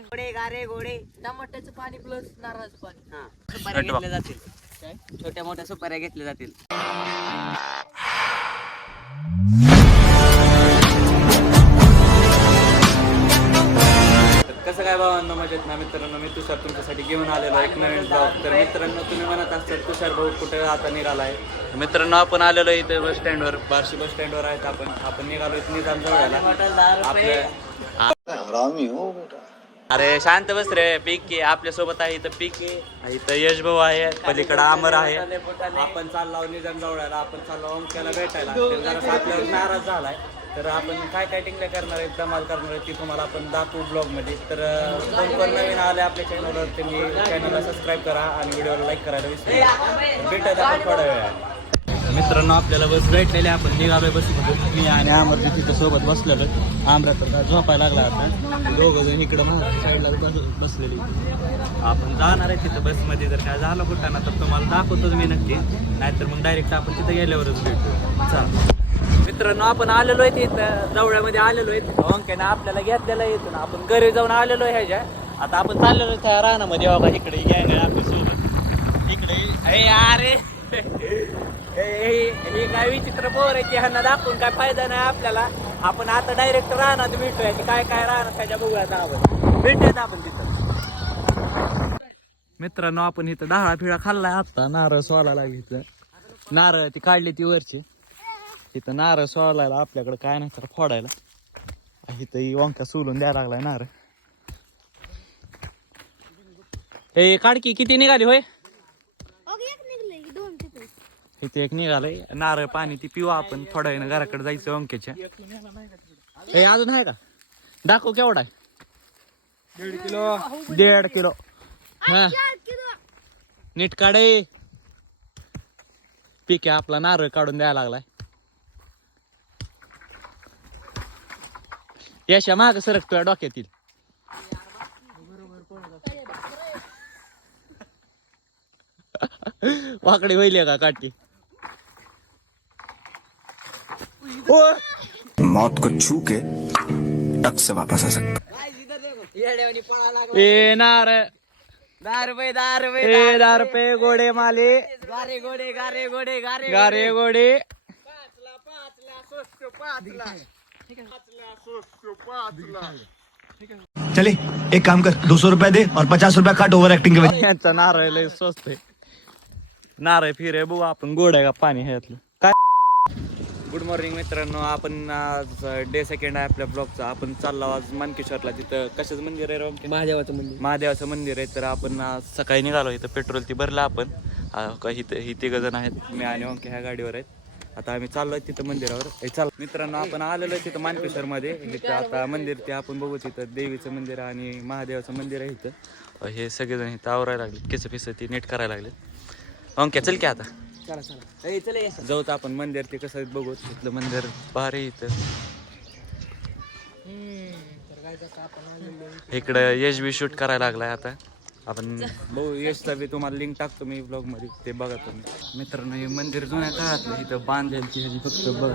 घोडे गारे घोडे टमाट्याचं पाणी प्लस नारळाचं पाणी. हा सुपाऱ्या घेतल्या जातील. काय छोट्या मोठ्या सुपाऱ्या घेतल्या जातील. कसं काय भावांना मजेत ना मित्रांनो, मी तुषार तुमच्यासाठी घेऊन आलेलो एक नवीन ब्लॉग. तर मित्रांनो, तुम्ही म्हणत असतात तुषार भाऊ कुठे आता निघालाय. मित्रांनो, आपण आलेलो इथे बस स्टँडवर, बार्शी बस स्टँडवर आहेत. आपण निघालो इथे निजाम जवळला आपल्या. अरे शांत बस रे. पीके आपल्या सोबत आहे इथं. पीके इथं यश भाऊ आहे, पलीकडे अमर आहे. आपण चाललो निजाम जवळला. आपण चाललो ओमक्याला भेटायला. जरा आपल्यावर नाराज झालाय. तर आपण काय काय टिंगल्या करणार आहेत, धमाल करणार आहेत ती तुम्हाला आपण दाखवू ब्लॉगमध्ये. तर कोण नवीन आले आपल्या चॅनलवर त्यांनी चॅनलला सबस्क्राईब करा आणि व्हिडिओला लाईक करायला विसरू नका. भेटायला आपण थोड्या वेळा. मित्रांनो, आपल्याला बस भेटलेली. आपण निघालोय बसमधून. मी आणि अमरजी तिथं सोबत बसलेलो. आमरा तर झोपायला लागला आता. दोघं जण इकडं महाराष्ट्र साईडला बसलेली. आपण जाणार आहे तिथं बसमध्ये. जर काय झालं कुठं तर तुम्हाला दाखवतोच मी नक्की. नाहीतर मग डायरेक्ट आपण तिथं गेल्यावरच भेटू. चाल मित्रांनो, आपण आलेलो आहे तिथं जवळमध्ये आलेलो आहे. ओंक्यानं आपल्याला घेतलेलं येतो ना. आपण घरी जाऊन आलेलो आहे ह्याच्या. आता आपण चाललेलो त्या रानामध्ये. बघा इकडे गँग आहे आपल्या सोबत. इकडे अरे हे काय विचित्र पोर आहे की ह्यांना दाखवून काय फायदा नाही आपल्याला. आपण आता डायरेक्ट राहणार भेटूया की काय काय राहणार त्याच्या बघूया. आपण भेटूयात आपण तिथं. मित्रांनो, आपण इथं डाळा फिळा खाल्लाय. आता नारळ सोला लागली. नारळ ती काढली ती वरची. इथं नारळ सोलायला आपल्याकडे काय नाही तर फोडायला. इथं वंका सोलून द्यायला लागलाय नारळ. हे काढकी किती निघाली होय. इथे एक निघालंय. नारळ पाणी ती पिऊ आपण. थोड्या वेळानं घराकडे जायचं वंक्याच्या. हे अजून आहे का दाखव केवढा आहे. 1.5 किलो. हा नीट काढे. पीक आहे आपला. नारळ काढून द्यायला लागलाय. यशा माग सरकतोय डोक्यातील. वाकडे होईल का काठी. मौत को छू के टक से वापस आ सकता. ए नारळ 10 रुपये गोडे माले. गारे घोडे गारे घोडे गारे गारे गोडे. 5 चले एक काम कर 200 रुपया दे और 50 रुपया काट ओवर एक्टिंग के वजह. यांचा नारळ लय स्वस्त आहे. नारळ फिरे बघू आपण. गोड आहे का पाणी ह्यातलं काय. गुड मॉर्निंग मित्रांनो, आपण आज डे सेकंड आहे आपल्या ब्लॉगचा. आपण चाललो आज मानकेश्वरला. तिथं कशाचं मंदिर आहे रे. महादेवाचं मंदिर आहे. तर आपण सकाळी निघालो. इथं पेट्रोल ती भरलं आपण. ही 3 जण आहेत. मी आणि ओंके ह्या गाडीवर आहेत. आता आम्ही चाललोय तिथं मंदिरावर. चाल मित्रांनो, आपण आलेलो आहे तिथं मानकेश्वर मध्ये. इथं आता मंदिर ते आपण बघू. तिथं देवीचं मंदिर आणि महादेवाचं मंदिर आहे इथं. हे सगळेजण इथं आवरायला लागले. केस पिस ती नीट करायला लागले. ओंके चल की आता जाऊ तर आपण मंदिर ते कसं बघू. तिथलं मंदिर भारी इथं. इकडं यश बी शूट करायला लागलाय. आता आपण बघू. यशचा बी तुम्हाला लिंक टाकतो मी ब्लॉग मध्ये. ते बघा तुम्ही. मित्रांनो, हे मंदिर जुन्या काळातलं. इथं बांधलेलं ह्याची फक्त बघ.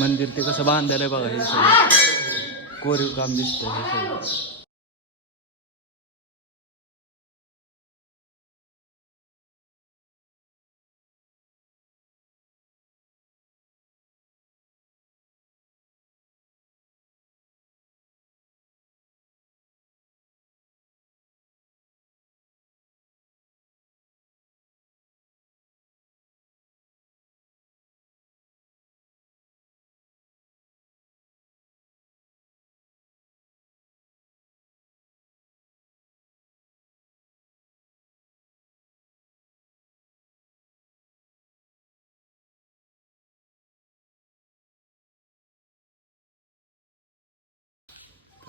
मंदिर ते कसं बांधलेलं आहे बघा. हे सगळं कोरीव काम दिसतं हे सगळं.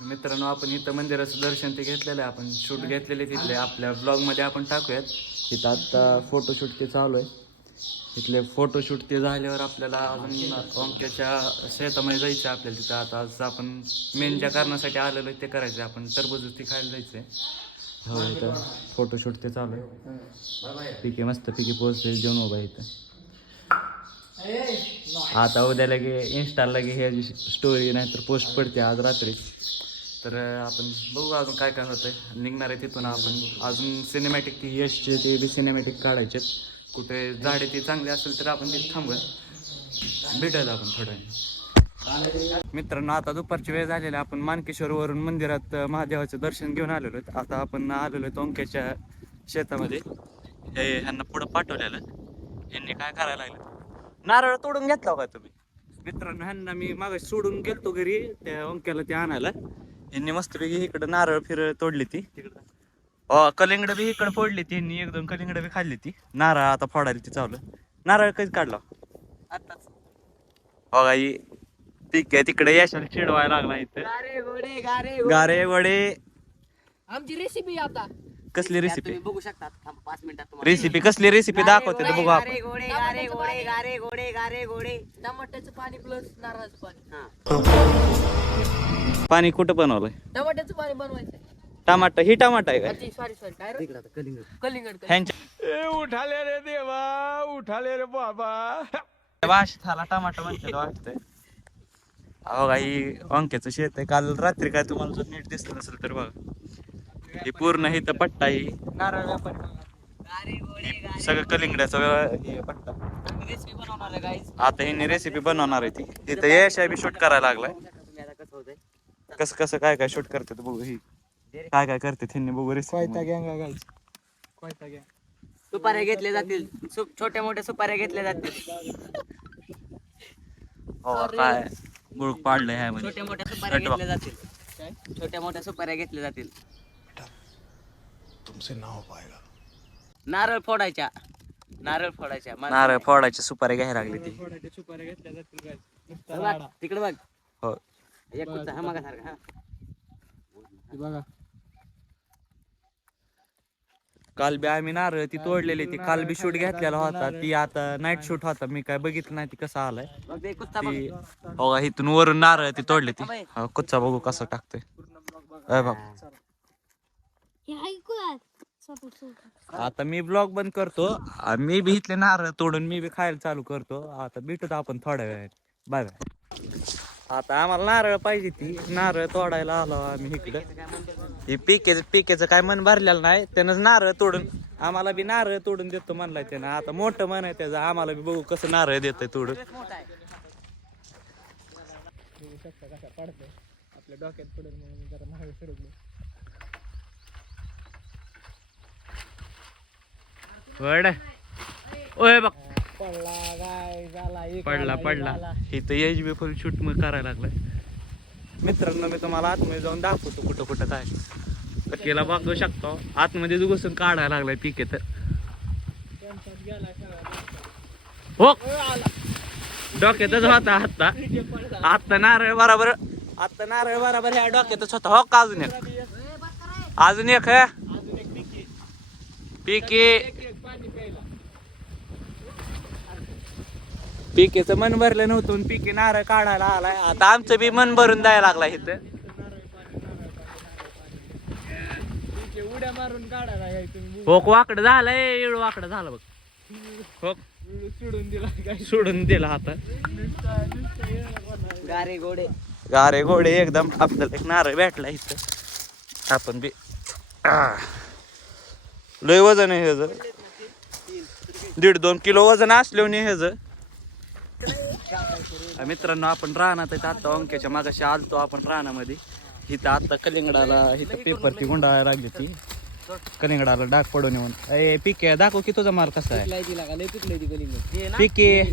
मित्रांनो, आपण इथं मंदिराचं दर्शन ते घेतलेलं आहे. आपण शूट घेतलेले तिथले आपल्या ब्लॉगमध्ये आपण टाकूयात. तिथं आत्ता फोटोशूट ते चालू आहे. तिथले फोटोशूट ते झाल्यावर आपल्याला अजून ओंक्याच्या शेतामध्ये जायचं आहे आपल्याला. तिथं आता आज आपण मेन ज्या कारणासाठी आलेलो आहे ते करायचं आहे. आपण टरबूज ती खायला जायचं आहे. हो इथं फोटोशूट ते चालू आहे. पिके मस्त पिके पोहोचले जेवण उभा इथं. आता उद्या लगे इंस्टाला लगे ह्याची स्टोरी नाहीतर पोस्ट पडते आज रात्री. तर आपण बघू अजून काय काय होतंय. निघणार आहे तिथून आपण अजून सिनेमॅटिक ती यशचे ते बी सिनेमॅटिक काढायचे. कुठे झाडे ती चांगली असेल तर आपण तिथे थांबूया, भेटायला आपण थोड्या. मित्रांनो आता दुपारची वेळ झालेली, आपण मानकेश्वरवरून मंदिरात महादेवाचं दर्शन घेऊन आलेलो आहेत. आता आपण आलेलो आहे ओंक्याच्या शेतामध्ये. हे ह्यांना पुढं पाठवलेलं. यांनी काय करायला लागलं, नारळ तोडून घेतला का तुम्ही? मित्रांनो ह्यांना मी मागे सोडून गेलतो घरी त्या ओंक्याला ते आणायला. यांनी मस्तपैकी इकडं नारळ तोडली ती तिकडं. कलिंगड बी इकडं फोडली ती यांनी, 1-2 कलिंगड बी खाल्ली ती. नारळ आता फोडायला ती चावलं. नारळ कधी काढला आताच. बघा ही ठीक आहे. तिकडे यशाला चिडवायला लागला इथं. गारे वडे. आमची रेसिपी आता कसली रेसिपी? तुम्ही बघू शकता. 5 मिनिटात रेसिपी कसली रेसिपी दाखवते तर बघू आपण. गारे गोडे टमाट्याचं पाणी प्लस नारळाचं पाणी. पाणी कुठं बनवलंय? टमाट्याचं पाणी बनवायचं. टमाटा ही टमाटा आहे का? सॉरी काय रे? कलिंगड. ह्यांच्या उठाले रे देवा, उठाले रे बाबा. वाशथाला टमाटा म्हणतात वाटतंय. अहो ही अंक्याचं शेत आहे. काल रात्री काय तुम्हाला जर नीट दिसलं नसेल तर बघा, हे पूर्ण ही तर पट्टा ही नारळ व्यापारी. सगळं कलिंगड्याचा हे पट्टा. रेसिपी बनवणार आहे गाईज. आता ह्यांनी रेसिपी बनवणार आहे ती. तिथं यश बी शूट करायला लागलाय. तुम्ही आता कसं होतंय. कसं काय काय शूट करतात बघू. ही काय काय करते ह्यांनी बघू रेसिपी. सुपाऱ्या घेतल्या जातील. छोट्या मोठ्या सुपाऱ्या घेतल्या जातील. हो काय बुळक पाडलंय ह्या मध्ये. छोट्या मोठ्या सुपाऱ्या घेतल्या जातील. छोट्या मोठ्या सुपाऱ्या घेतल्या जातील. नारळ फोडायच्या. नारळ फोडायच्या सुपारी घ्यायला लागली ती. तिकडे बघ. हो एक कुत्ता हा मागासारखा. बघा काल बी आम्ही नारळ ती तोडलेली. ती काल बी शूट घेतलेला होता. ती आता नाईट शूट होता. मी काय बघितलं नाही ती कसं आलाय बघ ते कुत्ता बघ. ती. हो इथून वरून नारळ ती तोडली ती. हो कुच्चा बघू कसं टाकतोय. बघ आता मी ब्लॉग बंद करतो. मी बी इथले नारळ तोडून मी बी खायला चालू करतो. आता भेटूत आपण थोड्या वेळात. Bye bye. आता आम्हाला नारळ पाहिजे. ती नारळ तोडायला आलो आम्ही इकडं. हे पिकेचं काय मन भरलेलं नाही. त्यानं नारळ तोडून आम्हाला बी नारळ तोडून देतो म्हणलाय त्यानं. आता मोठं मन आहे त्याचं. आम्हाला बी बघू कसं नारळ देतंय तोडून. आपल्या डोक्यात पडेल म्हणून जरा मागे फिरवलं. वड ओय बघ पडला काय झाला. पडला. इथं एच बी फुल शूट मग करायला लागलाय. मित्रांनो मी तुम्हाला आतमध्ये जाऊन दाखवतो कुठं काय. तर केला बघू शकतो. आतमध्ये घुसून काढायला लागलाय पिके. तर हो डोक्यातच होता आता नारळ बरोबर. ह्या डोक्यातच होता. हो का अजून एक है पिकेचं मन भरलं नव्हतं. पिके नारळ काढायला आलाय. आता आमचं बी मन भरून द्यायला लागलाय इथं. उड्या मारून काढायला काय तुम्ही. हो वाकडं झालंय. एवढं वाकडं झालं बघ. हो सोडून दिला आता. गारे घोडे एकदम. आपल्याला एक नारळ भेटला इथं. आपण बी लय वजन आहे ह्याचं. 1.5-2 किलो वजन असल्यावर ह्याचं. मित्रांनो आपण रानात आहे. आता अंक्याच्या मागाशी आलतो आपण रानामध्ये. इथं आता कलिंगडाला इथं पेपर ती गुंडाळायला लागली. ती कलिंगडाला डाग पडून येऊन. ए पिके दाखव की तुझा माल कसा आहे. पिके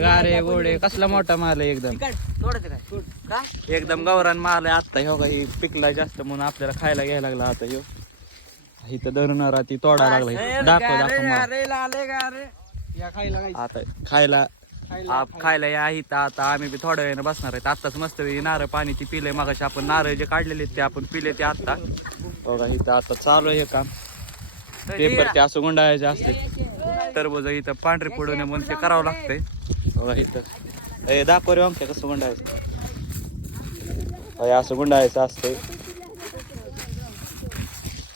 गारे गोडे कसला मोठा माल आहे एकदम. एकदम गौरान माल आहे. आता ह्यो काही पिकला जास्त म्हणून आपल्याला खायला घ्यायला लागला. आता ह्यो इथं धरून ती तोडायला लागला. दाखव आता खायला या इथं. आता आम्ही बी थोड्या वेळानं बसणार आहेत. आत्ताच मस्त नारळ पाणी ती पिले. मगाशी आपण नारळ जे काढलेले ते आपण पिले ते आता बघा. इथं आता चालू आहे हे काम. पेपर ते असं गुंडाळायचे असते. टरबूज इथं पांढरे पडू नये म्हणून ते करावं लागतंय. बघा इथं दाखव रे आमच्या कसं गुंडाळायचं. असं गुंडाळायचं असतंय.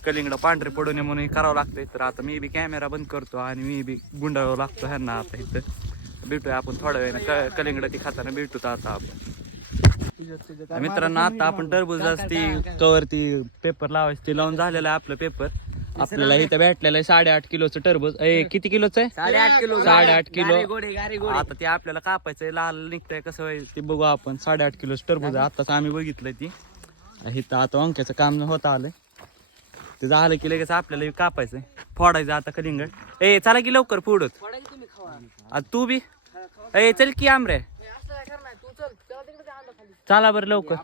कलिंगड पांढरे पडू नये म्हणून हे करावं लागतंय. तर आता मी बी कॅमेरा बंद करतो आणि मी बी गुंडाळावं लागतो ह्यांना. आता इथं भेटूया आपण थोड्या वेळानं कलिंगड ती खाताना भेटूत आता आपण. मित्रांनो आता आपण टरबूजाच ती कवर ती पेपर लावायची ती लावून झालेलं आहे आपलं पेपर. आपल्याला इथं भेटलेलं आहे 8.5 किलोचं टरबूज. किती किलोचं आहे? 8.5 किलो. 8.5 किलो. गारे आता ते आपल्याला कापायचंय, लाल निघतंय कसं व्हायचं ते बघू आपण. 8.5 किलो टरबूज आताच आम्ही बघितलंय ती. इथं आता अंक्याचं काम होत आलंय, ते झालं की लगेच आपल्याला कापायचंय, फोडायचं आता कलिंगड. चला की लवकर फोडत. तू बी चल की आमरे, चला बरं लवकर.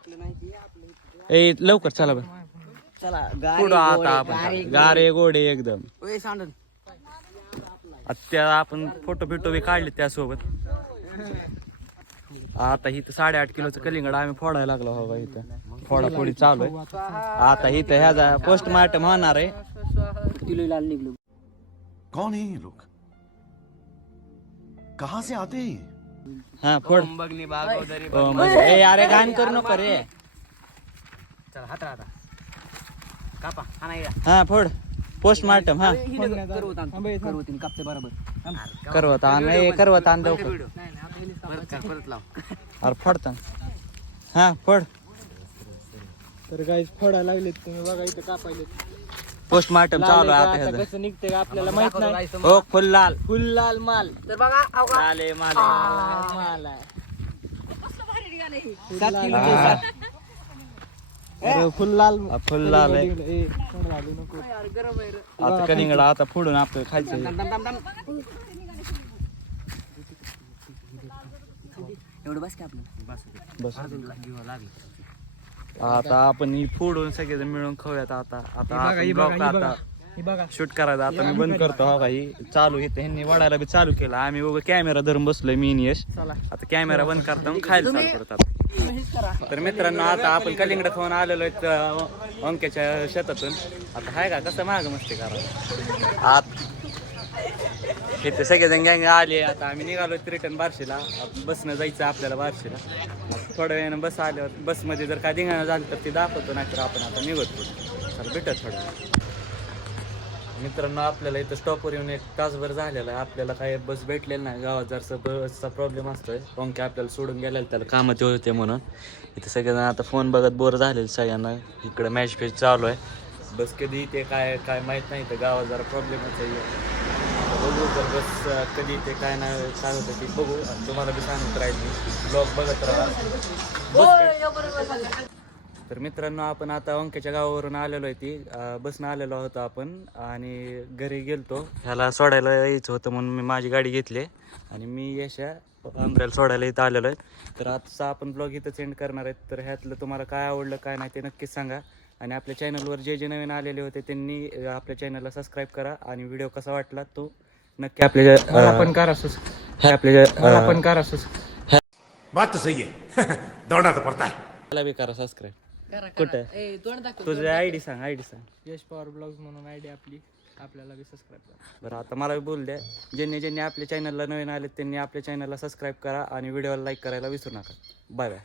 लवकर चला बरं. चला पुढं आता आपण गारे गोडे एकदम. त्या आपण फोटो बिटो बी काढले त्यासोबत. आता इथं 8.5 किलोचं कलिंगड आम्ही फोडायला लागलो हो. इथं फोडाफोडी चालू आहे. आता इथं ह्याचा पोस्टमार्टम होणार आहे. कौन है ये लोग, कहाँ से आते हैं? हा फोड. बघली बागोदरी अरे घाण करू नको रे. चला हात राहता कापा हा नाही हा फोड. पोस्टमार्टम हा करवतीन कापते बरोबर. करवत आण करवत आण लवकर. परत लाव. अरे फोडता हा फोड. तर गाईस फोडायला लागलेत तुम्ही बघा इथं कापायले. पोस्टमार्टम चालू आहे आता आता ह्याचं. कसं निघते आपल्याला माहित नाही. हो फुल लाल. फुल लाल माल. तर बघा लाल आहे माल. माल आहे. 7 किलो. अरे फुल लाल. फुल लाल आहे. फोड घालू नको. गरम आहे रे. आता कलिंगड आता फोडून आपल्याला खायचं. एवढं बस का आपलं बस घेऊ लागली. आता आपण ही फोडून सगळेजण मिळून खाऊयात. आता ही बघा. आता शूट करायचं. आता मी बंद करतो. हो काही चालू इथे ह्यांनी वडायला बी चालू केलं. आम्ही उभं कॅमेरा धरून बसलोय मी आणि यश. आता कॅमेरा बंद करता मग खायला चालू करतात. तर मित्रांनो आता आपण कलिंगड खाऊन आलेलो आहेत अंक्याच्या शेतातून. आता हाय का कसं माग मस्ती करा. आत इथे सगळेजण गँग आले. आता आम्ही निघालो रिटर्न बार्शीला. बसनं जायचं आपल्याला बार्शीला. थोड्या वेळानं बस आल्यावर बसमध्ये जर काय धिंगाणं झालं तर ते दाखवतो, नाहीतर आपण आता निघतो. चला भेटत थोडं. मित्रांनो आपल्याला इथं स्टॉपवर येऊन 1 तासभर झालेला आहे. आपल्याला काही बस भेटलेली नाही. गावात जरसा बसचा प्रॉब्लेम असतोय. पंखे आपल्याला सोडून गेलेला त्याला कामात होते म्हणून. इथं सगळेजण आता फोन बघत बोर झालेले सगळ्यांना. इकडं मॅच फेच चालू आहे. बस कधी येते काय माहीत नाही. तर गावात जरा प्रॉब्लेमच आहे. बघू जर बस कधी येते काय नाही काय होतं ते बघू. तुम्हाला बी सांगत राहील मी. ब्लॉग बघत राहा. तर मित्रांनो आपण आता अंक्याच्या गावावरून आलेलो आहे. ती बसनं आलेलो होतो आपण आणि घरी गेलतो. ह्याला सोडायला यायचं होतं म्हणून मी माझी गाडी घेतली आणि मी यशा आंब्र्याला सोडायला इथं आलेलो आहे. तर आजचा आपण ब्लॉग इथं सेंड करणार आहेत. तर ह्यातलं तुम्हाला काय आवडलं काय नाही ते नक्कीच सांगा. आणि आपल्या चॅनलवर जे नवीन आलेले होते त्यांनी आपल्या चॅनलला सबस्क्राईब करा. आणि व्हिडिओ कसा वाटला तो नक्की आपल्या आपण करा आपल्या करा. बात तो सही है. दौड़ना तो पड़ता है. त्याला बी करा सबस्क्राईब. कुठं तुझं आयडी सांग. यश पॉवर ब्लॉग्स म्हणून आयडी आपली. आपल्याला बी सबस्क्राईब करा. बरं आता मला बी बोल द्या. ज्यांनी आपल्या चॅनलला नवीन आले त्यांनी आपल्या चॅनलला सबस्क्राईब करा आणि व्हिडिओला लाईक करायला विसरू नका. Bye bye.